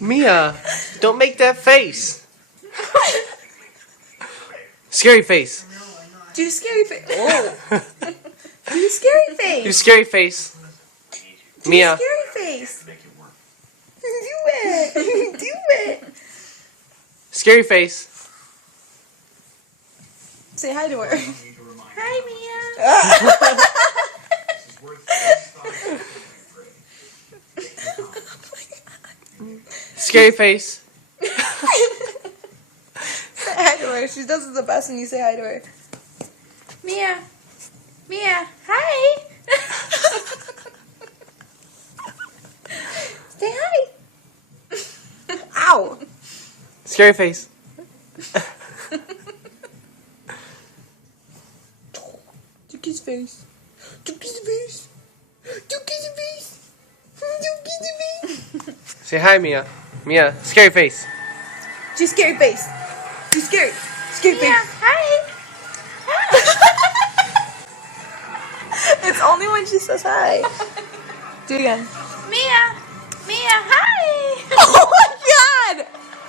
Mia, don't make that face. Scary face. Do scary face. Oh. Do scary face. Do scary face. Do Mia. scary face. Do it. Do it. Scary face. Say hi to her. Hi, Mia. Scary face. Say hi to her. She does it the best when you say hi to her. Mia. Mia. Hi. Say hi. Ow. Scary face. Dookie's face. Dookie's face. Dookie's face. Dookie's face. Say hi, Mia. Mia, scary face. Do scary face. Do scary. Scary face. Hi. It's only when she says hi. Do it again. Mia. Mia, hi. Oh my god.